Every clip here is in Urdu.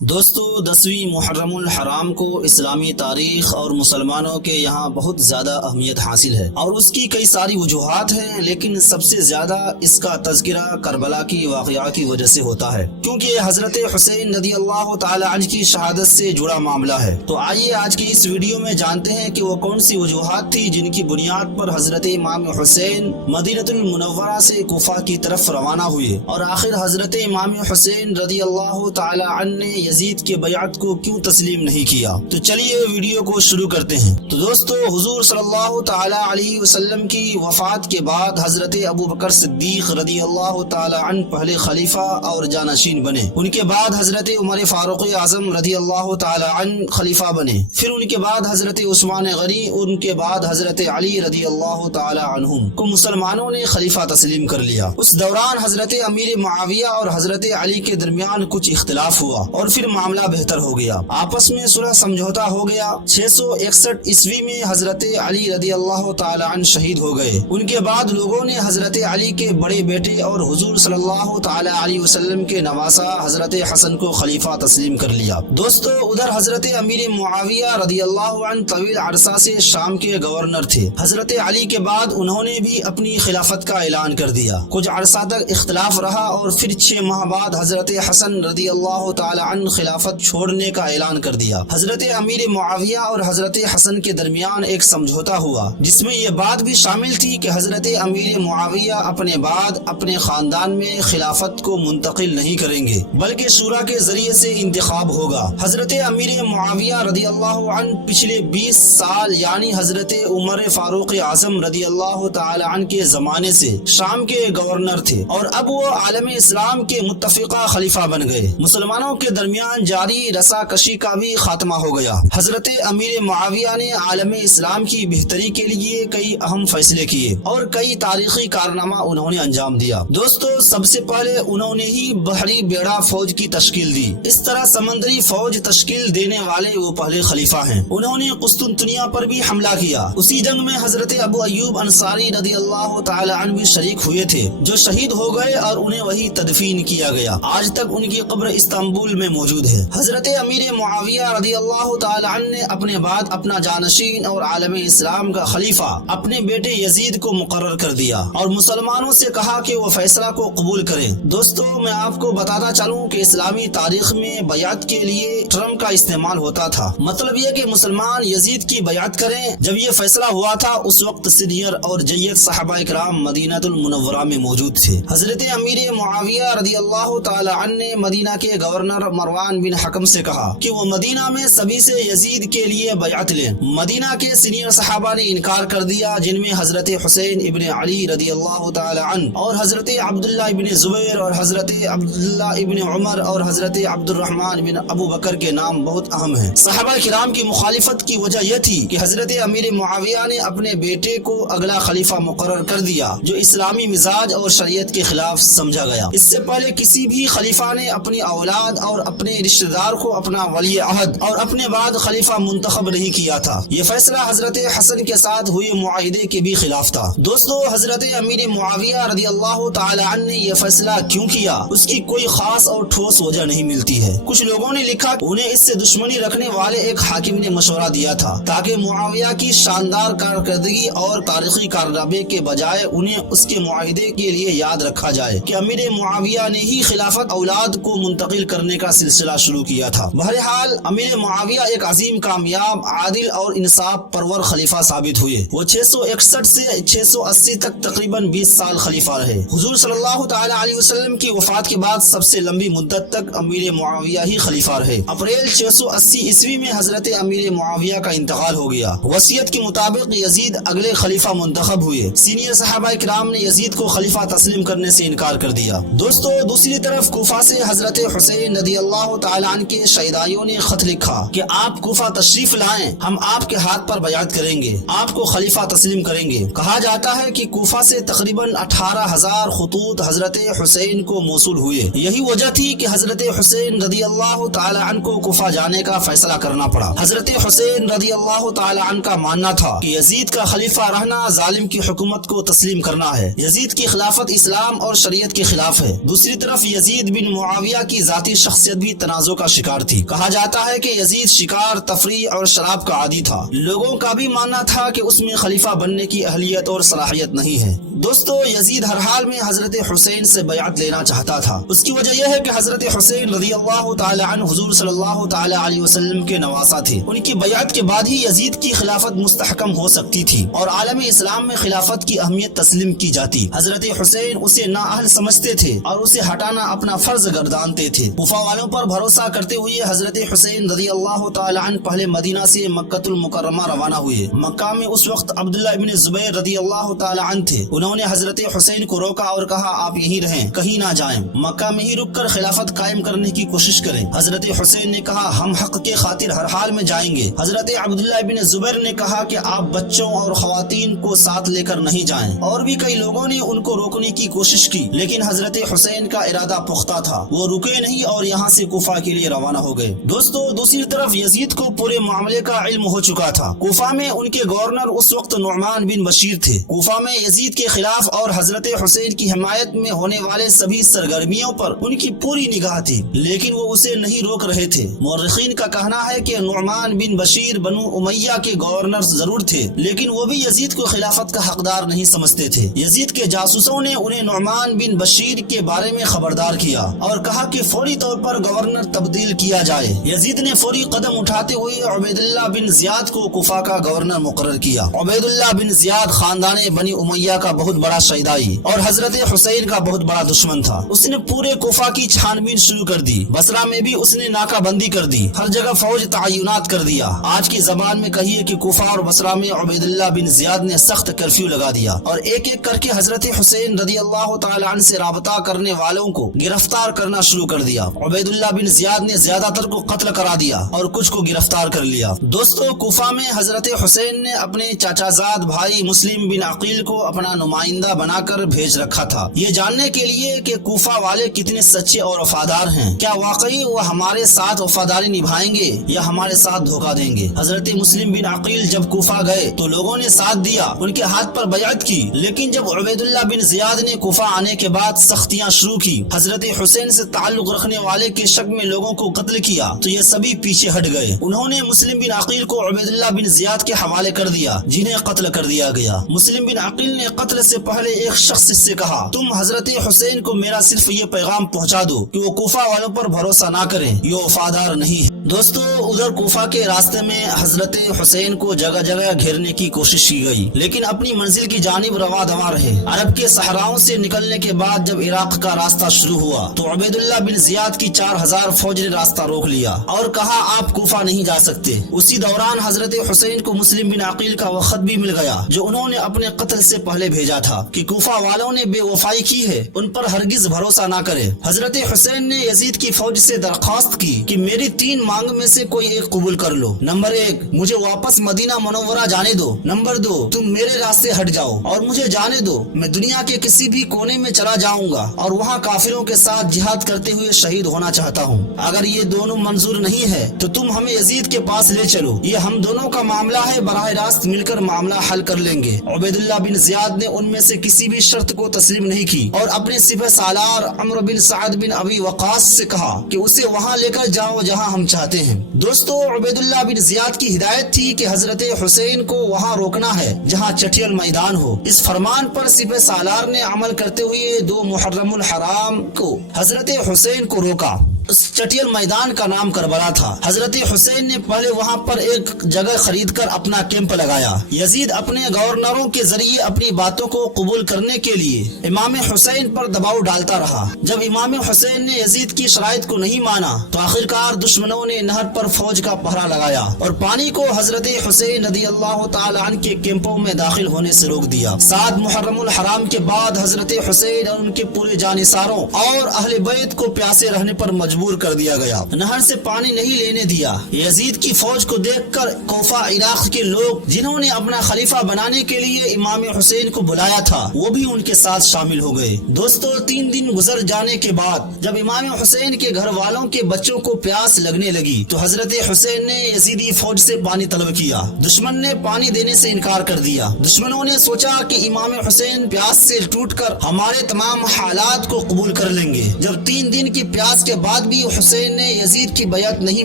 دوستو 10ویں محرم الحرام کو اسلامی تاریخ اور مسلمانوں کے یہاں بہت زیادہ اہمیت حاصل ہے اور اس کی کئی ساری وجوہات ہیں، لیکن سب سے زیادہ اس کا تذکرہ کربلا کی واقعات کی وجہ سے ہوتا ہے، کیونکہ حضرت حسین رضی اللہ تعالی عنہ کی شہادت سے جڑا معاملہ ہے۔ تو آئیے آج کی اس ویڈیو میں جانتے ہیں کہ وہ کون سی وجوہات تھی جن کی بنیاد پر حضرت امام حسین مدینہ المنورہ سے کوفہ کی طرف روانہ ہوئے اور آخر حضرت امام حسین رضی اللہ تعالی عنہ نے یزید کے بیعت کو کیوں تسلیم نہیں کیا۔ تو چلیے ویڈیو کو شروع کرتے ہیں۔ تو دوستو، حضور صلی اللہ تعالی علیہ وسلم کی وفات کے بعد حضرت ابوبکر صدیق رضی اللہ تعالی عنہ پہلے خلیفہ اور جانشین بنے، ان کے بعد حضرت عمر فاروق اعظم رضی اللہ تعالی عنہ خلیفہ بنے، پھر ان کے بعد حضرت عثمان غنی، ان کے بعد حضرت علی رضی اللہ تعالی عنہم کو مسلمانوں نے خلیفہ تسلیم کر لیا۔ اس دوران حضرت امیر معاویہ اور حضرت علی کے درمیان کچھ اختلاف ہوا اور پھر معاملہ بہتر ہو گیا، آپس میں صلح سمجھوتا ہو گیا۔ 661 عیسوی میں حضرت علی رضی اللہ تعالی عنہ شہید ہو گئے۔ ان کے بعد لوگوں نے حضرت علی کے بڑے بیٹے اور حضور صلی اللہ تعالی علیہ وسلم کے نواسا حضرت حسن کو خلیفہ تسلیم کر لیا۔ دوستو، ادھر حضرت امیر معاویہ رضی اللہ عنہ طویل عرصہ سے شام کے گورنر تھے۔ حضرت علی کے بعد انہوں نے بھی اپنی خلافت کا اعلان کر دیا۔ کچھ عرصہ تک اختلاف رہا اور پھر 6 ماہ بعد حضرت حسن رضی اللہ تعالی عنہ خلافت چھوڑنے کا اعلان کر دیا۔ حضرت امیر معاویہ اور حضرت حسن کے درمیان ایک سمجھوتا ہوا، جس میں یہ بات بھی شامل تھی کہ حضرت امیر معاویہ اپنے بعد اپنے خاندان میں خلافت کو منتقل نہیں کریں گے، بلکہ شورا کے ذریعے سے انتخاب ہوگا۔ حضرت امیر معاویہ رضی اللہ عنہ پچھلے 20 سال یعنی حضرت عمر فاروق اعظم رضی اللہ تعالی عنہ کے زمانے سے شام کے گورنر تھے اور اب وہ عالم اسلام کے متفقہ خلیفہ بن گئے۔ مسلمانوں کے درمیان جاری رسا کشی کا بھی خاتمہ ہو گیا۔ حضرت امیر معاویہ نے عالم اسلام کی بہتری کے لیے کئی اہم فیصلے کیے اور کئی تاریخی کارنامہ انہوں نے انجام دیا۔ دوستو، سب سے پہلے انہوں نے ہی بحری بیڑا فوج کی تشکیل دی۔ اس طرح سمندری فوج تشکیل دینے والے وہ پہلے خلیفہ ہیں۔ انہوں نے قسطنطنیہ پر بھی حملہ کیا۔ اسی جنگ میں حضرت ابو ایوب انصاری رضی اللہ تعالی عنہ بھی شریک ہوئے تھے، جو شہید ہو گئے اور انہیں وہی تدفین کیا گیا۔ آج تک ان کی قبر استنبول میں موجود ہے۔ حضرت امیر معاویہ رضی اللہ تعالی عنہ نے اپنے بعد اپنا جانشین اور عالم اسلام کا خلیفہ اپنے بیٹے یزید کو مقرر کر دیا اور مسلمانوں سے کہا کہ وہ فیصلہ کو قبول کریں۔ دوستو، میں آپ کو بتاتا چلوں کہ اسلامی تاریخ میں بیعت کے لیے ٹرم کا استعمال ہوتا تھا، مطلب یہ کہ مسلمان یزید کی بیعت کریں۔ جب یہ فیصلہ ہوا تھا اس وقت سینئر اور جید صحابہ کرام مدینہ المنورہ میں موجود تھے۔ حضرت امیر معاویہ رضی اللہ تعالی عنہ نے مدینہ کے گورنر مروان بن حکم سے کہا کہ وہ مدینہ میں سبھی سے یزید کے لیے بیعت لیں۔ مدینہ کے سینئر صحابہ نے انکار کر دیا، جن میں حضرت حسین ابن علی رضی اللہ تعالی عنہ اور حضرت عبداللہ ابن زبیر اور حضرت عبداللہ ابن عمر اور حضرت عبد الرحمن بن ابو بکر کے نام بہت اہم ہیں۔ صحابہ کرام کی مخالفت کی وجہ یہ تھی کہ حضرت امیر معاویہ نے اپنے بیٹے کو اگلا خلیفہ مقرر کر دیا، جو اسلامی مزاج اور شریعت کے خلاف سمجھا گیا۔ اس سے پہلے کسی بھی خلیفہ نے اپنی اولاد اور اپنے رشتہ دار کو اپنا ولی عہد اور اپنے بعد خلیفہ منتخب نہیں کیا تھا۔ یہ فیصلہ حضرت حسن کے ساتھ ہوئے معاہدے کے بھی خلاف تھا۔ دوستو، حضرت امیر معاویہ رضی اللہ تعالی عنہ نے یہ فیصلہ کیوں کیا، اس کی کوئی خاص اور ٹھوس وجہ نہیں ملتی ہے۔ کچھ لوگوں نے لکھا کہ انہیں اس سے دشمنی رکھنے والے ایک حاکم نے مشورہ دیا تھا تاکہ معاویہ کی شاندار کارکردگی اور تاریخی کارنامے کے بجائے انہیں اس کے معاہدے کے لیے یاد رکھا جائے کہ امیر معاویہ نے ہی خلافت اولاد کو منتقل کرنے کا سلسلہ شروع کیا تھا۔ بہرحال امیر معاویہ ایک عظیم، کامیاب، عادل اور انصاف پرور خلیفہ ثابت ہوئے۔ وہ 661 سے 680 تک تقریباً 20 سال خلیفہ رہے۔ حضور صلی اللہ تعالی علیہ وسلم کی وفات کے بعد سب سے لمبی مدت تک امیر معاویہ ہی خلیفہ رہے۔ اپریل 680 عیسوی میں حضرت امیر معاویہ کا انتقال ہو گیا۔ وصیت کے مطابق یزید اگلے خلیفہ منتخب ہوئے۔ سینئر صحابہ کرام نے یزید کو خلیفہ تسلیم کرنے سے انکار کر دیا۔ دوستو، دوسری طرف کوفہ سے حضرت حسین رضی اللہ تعالی عنہ کے شہدائیوں نے خط لکھا کہ آپ کوفہ تشریف لائیں، ہم آپ کے ہاتھ پر بیعت کریں گے، آپ کو خلیفہ تسلیم کریں گے۔ کہا جاتا ہے کہ کوفہ سے تقریباً 18,000 خطوط حضرت حسین کو موصول ہوئے۔ یہی وجہ تھی کہ حضرت حسین رضی اللہ تعالی عنہ کو کوفہ جانے کا فیصلہ کرنا پڑا۔ حضرت حسین رضی اللہ تعالی عنہ کا ماننا تھا کہ یزید کا خلیفہ رہنا ظالم کی حکومت کو تسلیم کرنا ہے۔ یزید کی خلافت اسلام اور شریعت کے خلاف ہے۔ دوسری طرف یزید بن معاویہ کی ذاتی شخصیت بھی کافی تنازع کا شکار تھی۔ کہا جاتا ہے کہ یزید شکار، تفریح اور شراب کا عادی تھا۔ لوگوں کا بھی ماننا تھا کہ اس میں خلیفہ بننے کی اہلیت اور صلاحیت نہیں ہے۔ دوستو، یزید ہر حال میں حضرت حسین سے بیعت لینا چاہتا تھا۔ اس کی وجہ یہ ہے کہ حضرت حسین رضی اللہ تعالی عنہ حضور صلی اللہ تعالی علیہ وسلم کے نواسہ تھے۔ ان کی بیعت کے بعد ہی یزید کی خلافت مستحکم ہو سکتی تھی اور عالم اسلام میں خلافت کی اہمیت تسلیم کی جاتی۔ حضرت حسین اسے نااہل سمجھتے تھے اور اسے ہٹانا اپنا فرض گردانتے تھے۔ کوفہ والوں پر بھروسہ کرتے ہوئے حضرت حسین رضی اللہ تعالی عنہ پہلے مدینہ سے مکہ المکرمہ روانہ ہوئے۔ مکہ میں اس وقت عبداللہ ابن زبیر رضی اللہ تعالی عنہ تھے۔ انہوں نے حضرت حسین کو روکا اور کہا آپ یہیں رہیں، کہیں نہ جائیں، مکہ میں ہی رک کر خلافت قائم کرنے کی کوشش کریں۔ حضرت حسین نے کہا ہم حق کے خاطر ہر حال میں جائیں گے۔ حضرت عبداللہ ابن زبیر نے کہا کہ آپ بچوں اور خواتین کو ساتھ لے کر نہیں جائیں۔ اور بھی کئی لوگوں نے ان کو روکنے کی کوشش کی، لیکن حضرت حسین کا ارادہ پختہ تھا، وہ رکے نہیں اور یہاں سے کوفہ کے لیے روانہ ہو گئے۔ دوستو، دوسری طرف یزید کو پورے معاملے کا علم ہو چکا تھا۔ کوفہ میں ان کے گورنر اس وقت نعمان بن بشیر تھے۔ کوفہ میں یزید کے خلاف اور حضرت حسین کی حمایت میں ہونے والے سبھی سرگرمیوں پر ان کی پوری نگاہ تھی، لیکن وہ اسے نہیں روک رہے تھے۔ مورخین کا کہنا ہے کہ نعمان بن بشیر بنو امیہ کے گورنر ضرور تھے، لیکن وہ بھی یزید کو خلافت کا حقدار نہیں سمجھتے تھے۔ یزید کے جاسوسوں نے انہیں نعمان بن بشیر کے بارے میں خبردار کیا اور کہا کہ فوری طور پر گورنر تبدیل کیا جائے۔ یزید نے فوری قدم اٹھاتے ہوئے عبید اللہ بن زیاد کو کوفہ کا گورنر مقرر کیا۔ عبید اللہ بن زیاد خاندان بنی امیہ کا بہت بڑا شیدائی اور حضرت حسین کا بہت بڑا دشمن تھا۔ اس نے پورے کوفہ کی چھان بین شروع کر دی۔ بصرہ میں بھی اس نے ناکہ بندی کر دی، ہر جگہ فوج تعینات کر دیا۔ آج کی زبان میں کہیے کہ کوفہ اور بصرہ میں عبید اللہ بن زیاد نے سخت کرفیو لگا دیا اور ایک ایک کر کے حضرت حسین رضی اللہ تعالی عنہ سے رابطہ کرنے والوں کو گرفتار کرنا شروع کر دیا۔ عبید اللہ بن زیاد نے زیادہ تر کو قتل کرا دیا اور کچھ کو گرفتار کر لیا۔ دوستو، کوفہ میں حضرت حسین نے اپنے چاچا زاد بھائی مسلم بن عقیل کو اپنا نمائندہ بنا کر بھیج رکھا تھا، یہ جاننے کے لیے کہ کوفہ والے کتنے سچے اور وفادار ہیں، کیا واقعی وہ ہمارے ساتھ وفاداری نبھائیں گے یا ہمارے ساتھ دھوکہ دیں گے۔ حضرت مسلم بن عقیل جب کوفہ گئے تو لوگوں نے ساتھ دیا، ان کے ہاتھ پر بیعت کی، لیکن جب عبید اللہ بن زیاد نے کوفہ آنے کے بعد سختیاں شروع کی، حضرت حسین سے تعلق رکھنے والے کے شک میں لوگوں کو قتل کیا، تو یہ سبھی پیچھے ہٹ گئے۔ انہوں نے مسلم بن عقیل کو عبید اللہ بن زیاد کے حوالے کر دیا، جنہیں قتل کر دیا گیا۔ مسلم بن عقیل نے قتل سے پہلے ایک شخص سے کہا تم حضرت حسین کو میرا صرف یہ پیغام پہنچا دو کہ وہ کوفہ والوں پر بھروسہ نہ کریں، یہ وفادار نہیں ہے۔ دوستو، ادھر کوفہ کے راستے میں حضرت حسین کو جگہ جگہ گھیرنے کی کوشش کی گئی، لیکن اپنی منزل کی جانب رواں دواں رہے۔ عرب کے صحراؤں سے نکلنے کے بعد جب عراق کا راستہ شروع ہوا تو عبید اللہ بن زیاد کی 4000 فوج نے راستہ روک لیا اور کہا آپ کوفہ نہیں جا سکتے۔ اسی دوران حضرت حسین کو مسلم بن عقیل کا وہ خط بھی مل گیا جو انہوں نے اپنے قتل سے پہلے بھیجا تھا کہ کوفہ والوں نے بے وفائی کی ہے، ان پر ہرگز بھروسہ نہ کرے۔ حضرت حسین نے یزید کی فوج سے درخواست کی کہ میری 3 مانگ میں سے کوئی ایک قبول کر لو۔ نمبر 1، مجھے واپس مدینہ منورہ جانے دو۔ نمبر 2، تم میرے راستے ہٹ جاؤ اور مجھے جانے دو، میں دنیا کے کسی بھی کونے میں چلا جاؤں گا اور وہاں کافروں کے ساتھ جہاد کرتے ہوئے شہید ہونا چاہتا ہوں۔ اگر یہ دونوں منظور نہیں ہے تو تم ہمیں یزید کے پاس لے چلو، یہ ہم دونوں کا معاملہ ہے، براہ راست مل کر معاملہ حل کر لیں گے۔ عبید اللہ بن زیاد نے ان میں سے کسی بھی شرط کو تسلیم نہیں کی اور اپنے سپہ سالار عمرو بن سعد بن ابی وقاص سے کہا کہ اسے وہاں لے کر جاؤ جہاں ہم چاہتے ہیں۔ دوستو، عبید اللہ بن زیاد کی ہدایت تھی کہ حضرت حسین کو وہاں روکنا ہے جہاں چٹیل میدان ہو۔ اس فرمان پر سپہ سالار نے عمل کرتے ہوئے 2 محرم الحرام کو حضرت حسین کو روکا۔ اس چٹیل میدان کا نام کربلا تھا۔ حضرت حسین نے پہلے وہاں پر ایک جگہ خرید کر اپنا کیمپ لگایا۔ یزید اپنے گورنروں کے ذریعے اپنی باتوں کو قبول کرنے کے لیے امام حسین پر دباؤ ڈالتا رہا۔ جب امام حسین نے یزید کی شرائط کو نہیں مانا تو آخرکار دشمنوں نے نہر پر فوج کا پہرا لگایا اور پانی کو حضرت حسین رضی اللہ تعالی عنہ کے کیمپوں میں داخل ہونے سے روک دیا۔ 7 محرم الحرام کے بعد حضرت حسین اور ان کے پورے جانثاروں اور اہل بیت کو پیاسے رہنے پر مجبور کر دیا گیا، نہر سے پانی نہیں لینے دیا۔ یزید کی فوج کو دیکھ کر کوفہ عراق کے لوگ جنہوں نے اپنا خلیفہ بنانے کے لیے امام حسین کو بلایا تھا وہ بھی ان کے ساتھ شامل ہو گئے۔ دوستو، 3 دن گزر جانے کے بعد جب امام حسین کے گھر والوں کے بچوں کو پیاس لگنے لگی تو حضرت حسین نے یزیدی فوج سے پانی طلب کیا۔ دشمن نے پانی دینے سے انکار کر دیا۔ دشمنوں نے سوچا کہ امام حسین پیاس سے ٹوٹ کر ہمارے تمام حالات کو قبول کر لیں گے۔ جب 3 دن کی پیاس کے بعد بھی حسین نے یزید کی بیعت نہیں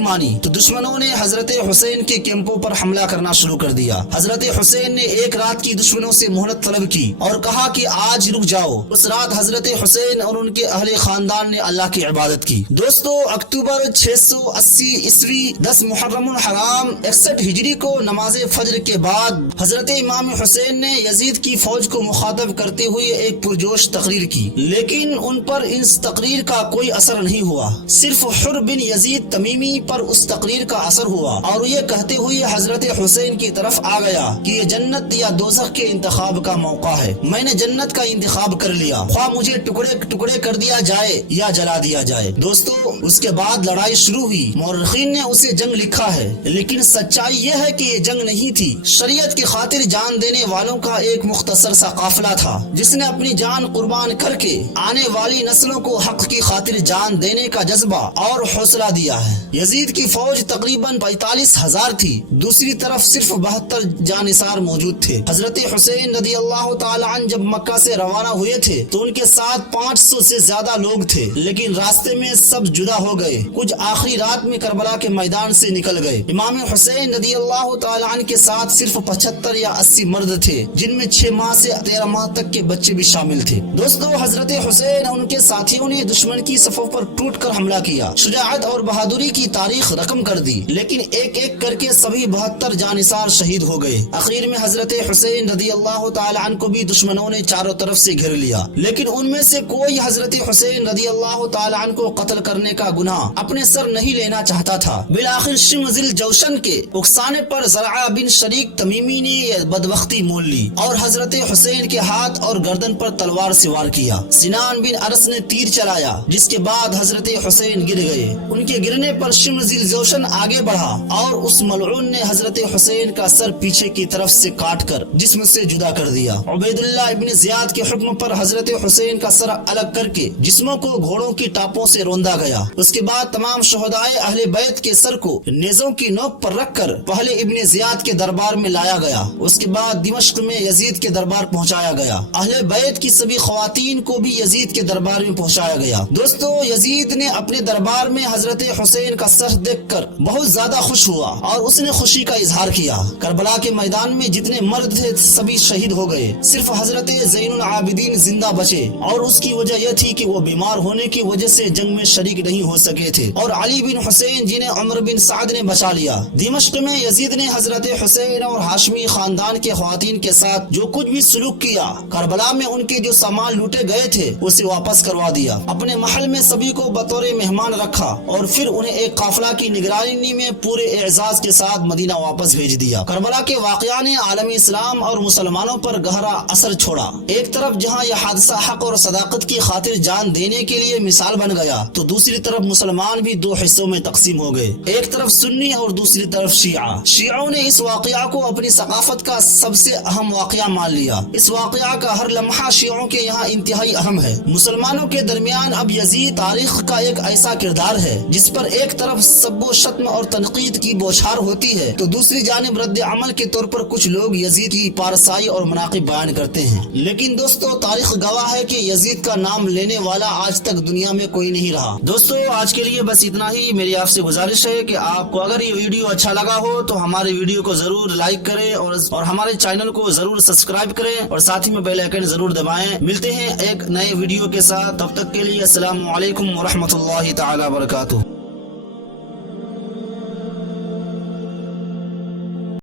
مانی تو دشمنوں نے حضرت حسین کے کیمپوں پر حملہ کرنا شروع کر دیا۔ حضرت حسین نے ایک رات کی دشمنوں سے مہلت طلب کی اور کہا کہ آج رک جاؤ۔ اس رات حضرت حسین اور ان کے اہل خاندان نے اللہ کی عبادت کی۔ دوستو، اکتوبر 680 عیسوی 10 محرم الحرام 61 ہجری کو نماز فجر کے بعد حضرت امام حسین نے یزید کی فوج کو مخاطب کرتے ہوئے ایک پرجوش تقریر کی، لیکن ان پر اس تقریر کا کوئی اثر نہیں ہوا۔ صرف حر بن یزید تمیمی پر اس تقریر کا اثر ہوا اور یہ کہتے ہوئے حضرت حسین کی طرف آ گیا کہ یہ جنت یا دوزخ کے انتخاب کا موقع ہے، میں نے جنت کا انتخاب کر لیا، خواہ مجھے ٹکڑے ٹکڑے کر دیا جائے یا جلا دیا جائے۔ دوستو، اس کے بعد لڑائی شروع ہوئی۔ مورخین نے اسے جنگ لکھا ہے، لیکن سچائی یہ ہے کہ یہ جنگ نہیں تھی، شریعت کی خاطر جان دینے والوں کا ایک مختصر سا قافلہ تھا جس نے اپنی جان قربان کر کے آنے والی نسلوں کو حق کی خاطر جان دینے کا جذبہ اور حوصلہ دیا ہے۔ یزید کی فوج تقریباً 45,000 تھی، دوسری طرف صرف 72 جانثار موجود تھے۔ حضرت حسین رضی اللہ تعالی عنہ جب مکہ سے روانہ ہوئے تھے تو ان کے ساتھ 500 سے زیادہ لوگ تھے، لیکن راستے میں سب جدا ہو گئے، کچھ آخری رات میں کربلا کے میدان سے نکل گئے۔ امام حسین رضی اللہ تعالی عنہ کے ساتھ صرف 75 یا 80 مرد تھے، جن میں 6 ماہ سے 13 ماہ تک کے بچے بھی شامل تھے۔ دوستو، حضرت حسین اور ان کے ساتھیوں نے دشمن کی صفوں پر ٹوٹ کر حملہ کیا، شجاعت اور بہادری کی تاریخ رقم کر دی، لیکن ایک ایک کر کے سبھی 72 جانثار شہید ہو گئے۔ آخر میں حضرت حسین رضی اللہ تعالی عنہ کو بھی دشمنوں نے چاروں طرف سے گھیر لیا، لیکن ان میں سے کوئی حضرت حسین رضی اللہ تعالی عنہ کو قتل کرنے کا گناہ اپنے سر نہیں لینا چاہتا تھا۔ بالآخر شمس الجوشن کے اکسانے پر زرعہ بن شریک تمیمی نے یہ بدبختی مول لی اور حضرت حسین کے ہاتھ اور گردن پر تلوار سوار کیا۔ سنان بن ارس نے تیر چلایا، جس کے بعد حضرت حسین گر گئے۔ ان کے گرنے پر شمس الجوشن آگے بڑھا اور اس ملعون نے حضرت حسین کا سر پیچھے کی طرف سے کاٹ کر جسم سے جدا کر دیا۔ عبید اللہ ابن زیاد کے حکم پر حضرت حسین کا سر الگ کر کے جسموں کو گھوڑوں کی ٹاپوں سے روندا گیا۔ اس کے بعد تمام شہدائے اہل بیت کے سر کو نیزوں کی نوک پر رکھ کر پہلے ابن زیاد کے دربار میں لایا گیا، اس کے بعد دمشق میں یزید کے دربار پہنچایا گیا۔ اہل بیت کی سبھی خواتین کو بھی یزید کے دربار میں پہنچایا گیا۔ دوستو، یزید نے اپنے دربار میں حضرت حسین کا سر دیکھ کر بہت زیادہ خوش ہوا اور اس نے خوشی کا اظہار کیا۔ کربلا کے میدان میں جتنے مرد تھے سبھی شہید ہو گئے، صرف حضرت زین العابدین زندہ بچے، اور اس کی وجہ یہ تھی کہ وہ بیمار ہونے کی وجہ سے جنگ میں شریک نہیں ہو سکے تھے، اور علی بن حسین جنہیں عمر بن سعد نے بچا لیا۔ دمشق میں یزید نے حضرت حسین اور ہاشمی خاندان کے خواتین کے ساتھ جو کچھ بھی سلوک کیا، کربلا میں ان کے جو سامان لوٹے گئے تھے اسے واپس کروا دیا، اپنے محل میں سبھی کو بطور مہمان رکھا اور پھر انہیں ایک قافلہ کی نگرانی میں پورے اعزاز کے ساتھ مدینہ واپس بھیج دیا۔ کربلا کے واقعہ نے عالم اسلام اور مسلمانوں پر گہرا اثر چھوڑا۔ ایک طرف جہاں یہ حادثہ حق اور صداقت کی خاطر جان دینے کے لیے مثال بن گیا، تو دوسری طرف مسلمان بھی دو حصوں میں تقسیم ہو گئے، ایک طرف سنی اور دوسری طرف شیعہ۔ شیعوں نے اس واقعہ کو اپنی ثقافت کا سب سے اہم واقعہ مان لیا۔ اس واقعہ کا ہر لمحہ شیعوں کے یہاں انتہائی اہم ہے۔ مسلمانوں کے درمیان اب یزید تاریخ کا ایک ایسا کردار ہے جس پر ایک طرف سب و شتم اور تنقید کی بوچھار ہوتی ہے، تو دوسری جانب رد عمل کے طور پر کچھ لوگ یزید کی پارسائی اور مناقب بیان کرتے ہیں۔ لیکن دوستو، تاریخ گواہ ہے کہ یزید کا نام لینے والا آج تک دنیا میں کوئی نہیں رہا۔ دوستو، آج کے لیے بس اتنا ہی۔ میری آپ سے گزارش ہے کہ آپ کو اگر یہ ویڈیو اچھا لگا ہو تو ہمارے ویڈیو کو ضرور لائک کریں اور ہمارے چینل کو ضرور سبسکرائب کریں اور ساتھ ہی میں بیل آئیکن ضرور دبائیں۔ ملتے ہیں ایک نئے ویڈیو کے ساتھ، تب تک کے لیے السلام علیکم ورحمۃ اللہ تعالی وبرکاتہ۔